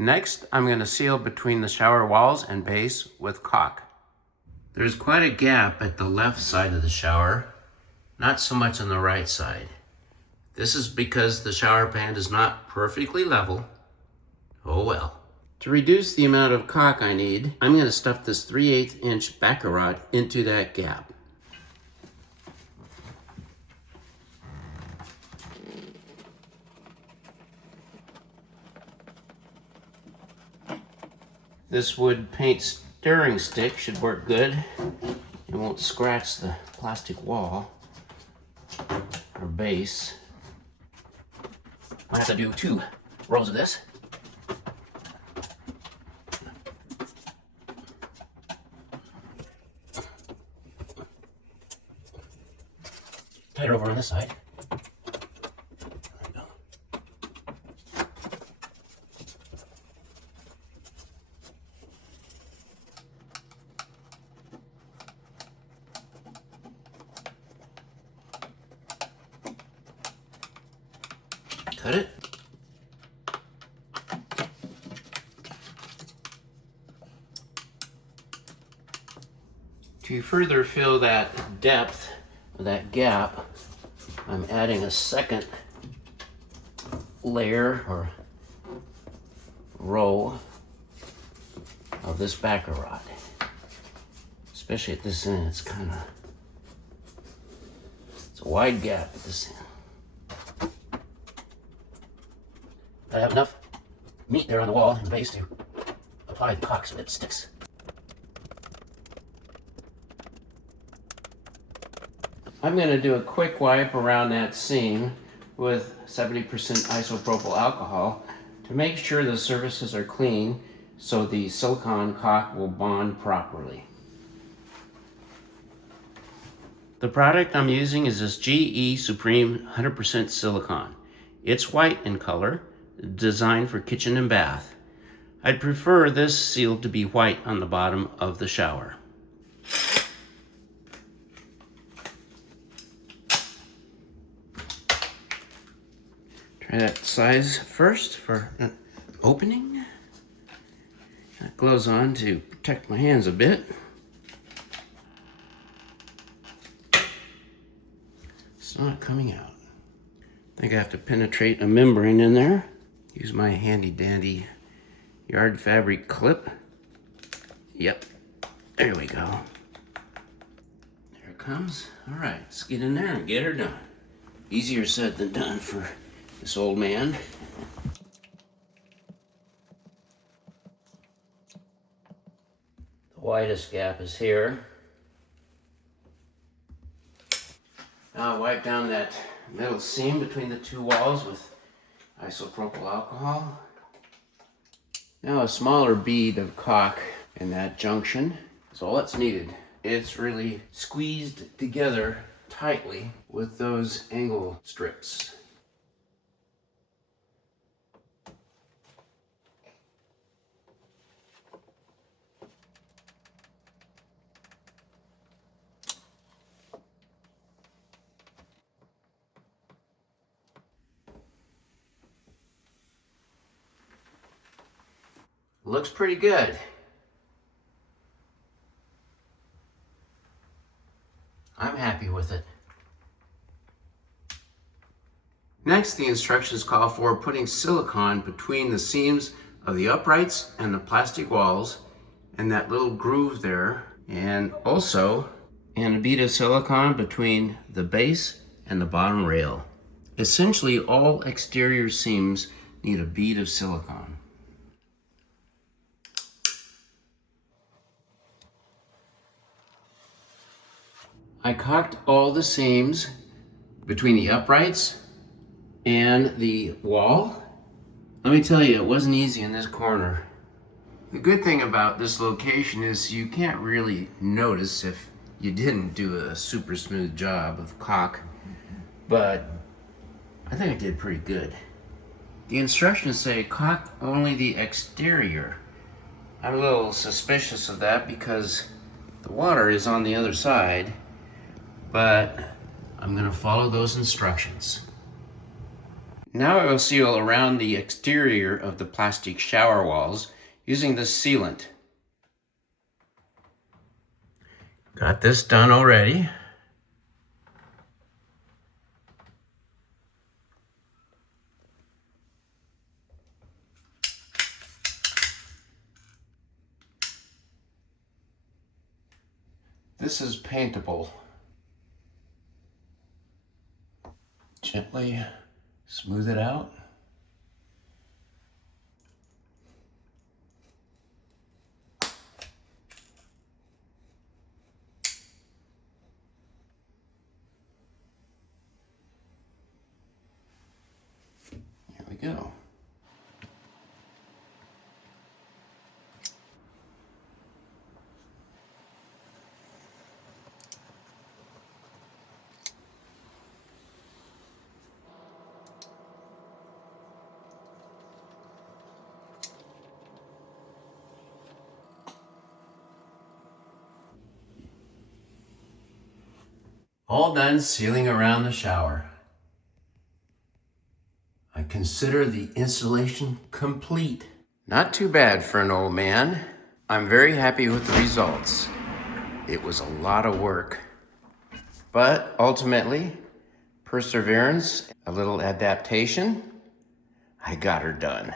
Next, I'm going to seal between the shower walls and base with caulk. There's quite a gap at the left side of the shower, not so much on the right side. This is because the shower pan is not perfectly level. Oh well. To reduce the amount of caulk I need, I'm going to stuff this 3/8 inch backer rod into that gap. This wood paint stirring stick should work good. It won't scratch the plastic wall or base. I have to do 2 rows of this. Tighter over on this side. Cut it. To further fill that depth, that gap, I'm adding a second layer or row of this backer rod. Especially at this end, it's a wide gap at this end. I have enough meat there on the wall and base to apply the caulk so that it sticks. I'm going to do a quick wipe around that seam with 70% isopropyl alcohol to make sure the surfaces are clean so the silicone caulk will bond properly. The product I'm using is this GE Supreme 100% silicone. It's white in color, designed for kitchen and bath. I'd prefer this seal to be white on the bottom of the shower. Try that size first for an opening. Got gloves on to protect my hands a bit. It's not coming out. I think I have to penetrate a membrane in there. Use my handy dandy yard fabric clip. Yep, there we go. There it comes. All right, let's get in there and get her done. Easier said than done for this old man. The widest gap is here. Now I'll wipe down that middle seam between the 2 walls with isopropyl alcohol. Now a smaller bead of caulk in that junction is all that's needed. It's really squeezed together tightly with those angle strips. Looks pretty good. I'm happy with it. Next, the instructions call for putting silicone between the seams of the uprights and the plastic walls and that little groove there, and also a bead of silicone between the base and the bottom rail. Essentially, all exterior seams need a bead of silicone. I caulked all the seams between the uprights and the wall. Let me tell you, it wasn't easy in this corner. The good thing about this location is you can't really notice if you didn't do a super smooth job of caulk, but I think I did pretty good. The instructions say caulk only the exterior. I'm a little suspicious of that because the water is on the other side, but I'm gonna follow those instructions. Now I will seal around the exterior of the plastic shower walls using this sealant. Got this done already. This is paintable. Gently smooth it out. Here we go. All done sealing around the shower. I consider the installation complete. Not too bad for an old man. I'm very happy with the results. It was a lot of work, but ultimately, perseverance, a little adaptation, I got her done.